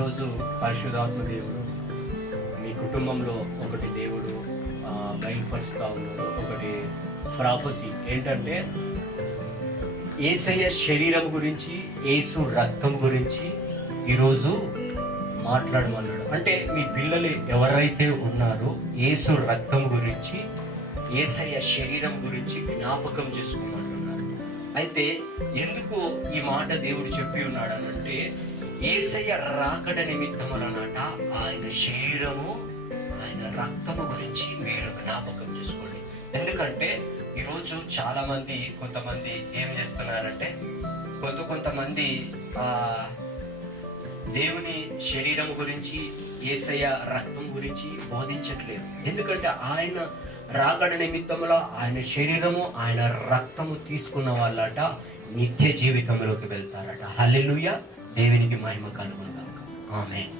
ఈరోజు పరిశుద్ధాత్మ దేవుడు మీ కుటుంబంలో ఒకటి దేవుడు బయలుపరుస్తూ ఉన్నాడు. ఒకటి ప్రాఫెసీ ఏంటంటే యేసయ్య శరీరం గురించి, యేసు రక్తం గురించి ఈరోజు మాట్లాడమన్నాడు. అంటే మీ పిల్లలు ఎవరైతే ఉన్నారో యేసు రక్తం గురించి, యేసయ్య శరీరం గురించి జ్ఞాపకం చేసుకోమంటున్నారు. అయితే ఎందుకు ఈ మాట దేవుడు చెప్పి ఉన్నాడు అనంటే, యేసయ్య రాకడ నిమిత్తమునట ఆయన శరీరము, ఆయన రక్తము గురించి మీరు జ్ఞాపకం చేసుకోండి. ఎందుకంటే ఈరోజు చాలా మంది, కొంతమంది ఏం చేస్తున్నారంటే, కొంతమంది దేవుని శరీరం గురించి, యేసయ్య రక్తం గురించి బోధించట్లేదు. ఎందుకంటే ఆయన రాకడ నిమిత్తములో ఆయన శరీరము, ఆయన రక్తము తీసుకున్న వాళ్ళట నిత్య జీవితంలోకి వెళ్తారట. హల్లెలూయా, దేవునికి మహిమ కలుగును గాక. ఆమేన్.